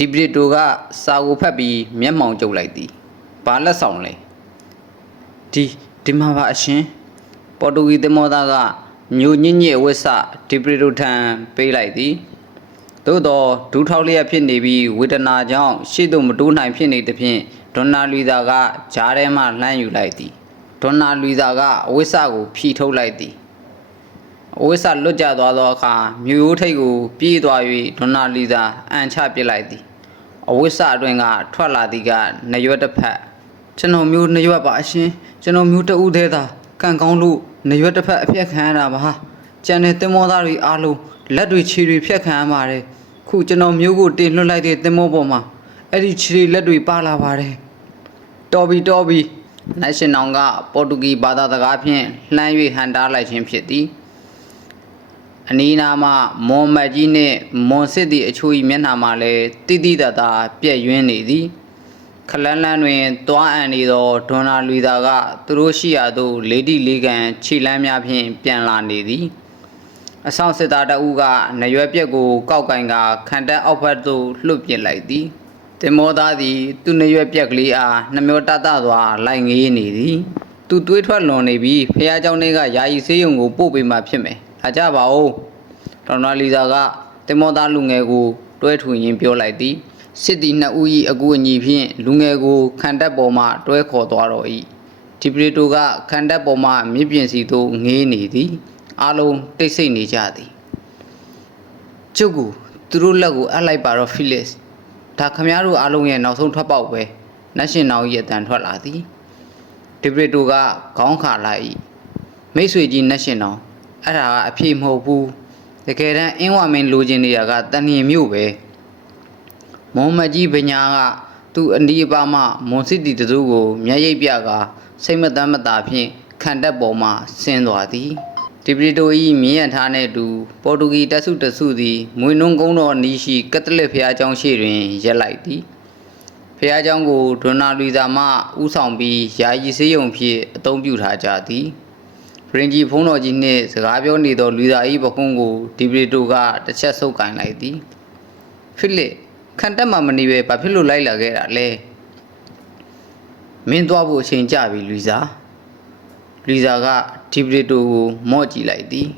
ဒီပရီတိုကစာကိုဖတ်ပြီးမျက်မှောင်ကျုပ်လိုက်သည်ဘာလက်ဆောင်လဲဒီမှာပါအရှင်ပေါ်တူဂီသမောသားကညိုညစ်ညစ်အဝတ်စဒီပရီတိုထံပေးလိုက်သည်သို့သောဒူးထောက်လျက်ဖြစ်နေပြီးဝေဒနာကြောင့်ရှေ့သို့မတိုးနိုင်ဖြစ်နေသဖြင့်ဒေါ်နာလူသာကဂျားထဲမှလှမ်းယူလိုက်သည်ဒေါ်နာလူသာကအဝတ်စကိုဖြီထုတ်လိုက်သည်အဝိစာလွတ်ကျသွားသောအခါမြို့ရိုးထိပ်ကိုပြေးသွား၍ဒေါ်နာလီသာအန်ချပစ်လိုက်သည်အဝိစာအတွင်ကထွက်လာသည်ကနရွက်တစ်ဖက်ကျွန်တော်မျိုးနရွက်ပါအရှင်ကျွန်တော်မျိုးတဦးသေးသာကံကောင်းလို့နရွက်တစ်ဖက်အပြက်ခံရတာပါကြံတဲ့သင်္ဘောသားတွေအားလုံးလက်တွေခြေတွေဖြတ်ခံရပါတယ်ခုကျွန်တော်မျိုးကိုတင်လွှတ်လိုက်တဲ့သင်္ဘောပေါ်မှာအဲ့ဒီခြေတွေလက်တွေပါလာပါတယ်တော်ပြီနိုင်ရှင်နောင်ကပေါ်တူဂီဘာသာစကားဖြင့်လှမ်း၍ဟန်တားလိုက်ခြင်းဖြစ်သည်အနီးနားမှမွန်မတ်ကြီးနှင့်မွန်စစ်သည့်အချို့၏မျက်နှာမှာလည်းတိတိတသာပြက်ယွင်းနေသည်ခလန်းလန်းတွင်သွားအံနေသောဒေါ်နာလူသာကသူတို့ရှိရာသို့လေးတိလေးကန်ခြေလမ်းများဖြင့်ပြန်လာနေသည်အဆောင်စစ်သားတအုပ်ကနရွက်ပြက်ကိုကောက်ကင်ကခံတက်အောက်ဘက်သို့လှုပ်ပစ်လိုက်သည်တင်မောသားသည်သူနရွက်ပြက်ကလေးအားနှမျောတတစွာလိုက်ငေးနေသည်သူတွေးထွက်လွန်နေပြီးဖះเจ้าနေကယာယီဆေးရုံကိုပို့ပေးမှဖြစ်မယ်လာကြပါဦးဒေါ်နာလီသာကတင်မောသားလူငယ်ကိုတွဲထူရင်းပြောလိုက်သည်စစ်သည်နှစ်ဦး၏အကူအညီဖြင့်လူငယ်ကိုခံတပ်ပေါ်မှတွဲခေါ်သွားတော်၏ဒီပရီတိုကခံတပ်ပေါ်မှမြစ်ပြင်စီသို့ငေးနေသည်အားလုံးတိတ်ဆိတ်နေကြသည်ကျုပ်ကိုသူတို့လက်ကိုအပ်လိုက်ပါတော့ဖိလစ်ဒါခမည်းတော်အားလုံးရဲ့နောက်ဆုံးထွက်ပေါက်ပဲနတ်ရှင်နောင်၏အတန်ထွက်လာသည်ဒီပရီတိုကခေါင်းခါလိုက်၏မိတ်ဆွေကြီးနတ်ရှင်နောင်အဲ့ဒါကအဖြေမဟုတ်ဘူးတကယ်တမ်းအင်းဝမင်းလိုချင်နေတာကတန်ရင်မြို့ပဲမောင်မကြီးပညာကသူ့အနီးအပါးမှမွန်စစ်တီတစုကိုမျက်ရိပ်ပြကစိတ်မတမ်းမသာဖြင့်ခံတက်ပေါ်မှဆင်းသွားသည်ဒီပရီတို၏မြင်းရထားနှင့်အတူပေါ်တူဂီတပ်စုတစုသည်မွေနှုံးကုန်းတော်နီးရှိကက်သလစ်ဘုရားကျောင်းရှိတွင်ရက်လိုက်သည်ဘုရားကျောင်းကိုဒေါ်နာလူသာမှဥဆောင်ပြီးယာယီဆေးရုံဖြင့်အသုံးပြုထားကြသည်ဖရင်ကြီးဖုံးတော်ကြီးနှင့်စကားပြောနေသောလူသား၏ပခုံးကိုဒီပရီတိုကတစ်ချက်ဆုပ်ကင်လိုက်သည်ဖိလစ်ခံတက်မှမနေပဲဘာဖြစ်လို့လိုက်လာခဲ့တာလဲမင်းသွားဖို့အချိန်ကြပြီလူစားကဒီပရီတိုကိုမော့ကြည့်လိုက်သည်